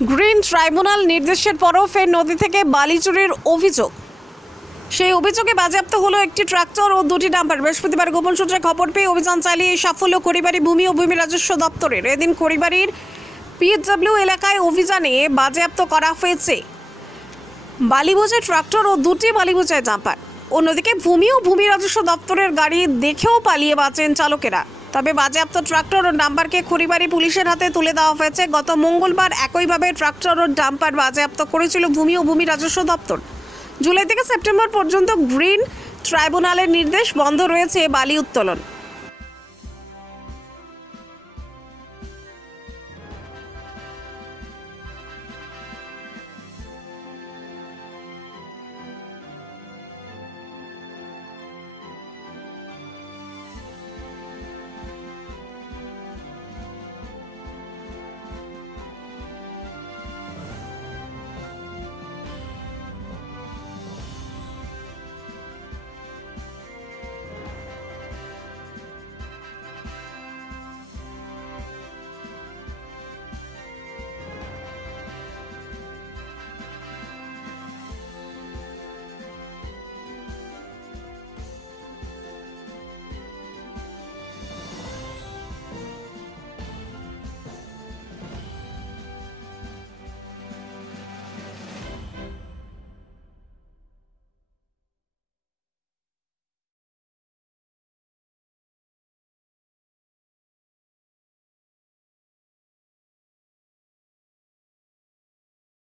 Green tribunal নির্দেশের পরও ফের নদী থেকে বালি চুরির অভিযোগ। সেই অভিযোগে বাজেয়াপ্ত হলো একটি ট্রাক্টর ও দুটি ডাম্পার। বৃহস্পতিবার গোপন সূত্রে খবর পেয়ে অভিযান চালিয়ে সাফল্য খড়িবাড়ি ভূমি ও ভূমি রাজস্ব দপ্তরের। এদিন খড়িবাড়ির পিএইচডব্লিউ এলাকায় অভিযানে বাজেয়াপ্ত করা হয়েছে বালিবোঝাই ট্রাক্টর ও দুটি বালিবোঝাই ডাম্পার। অন্যদিকে ভূমি ও ভূমি রাজস্ব দপ্তরের গাড়ি দেখেও পালিয়ে বাঁচেন চালকেরা। তবে বাজেয়াপ্ত ট্রাক্টর ও ডাম্পারকে খড়িবাড়ি পুলিশের হাতে তুলে দেওয়া হয়েছে। গত মঙ্গলবার একইভাবে ট্রাক্টর ও ডাম্পার বাজেয়াপ্ত করেছিল ভূমি ও ভূমি রাজস্ব দপ্তর। জুলাই থেকে সেপ্টেম্বর পর্যন্ত গ্রিন ট্রাইব্যুনালের নির্দেশ বন্ধ রয়েছে বালি উত্তোলন।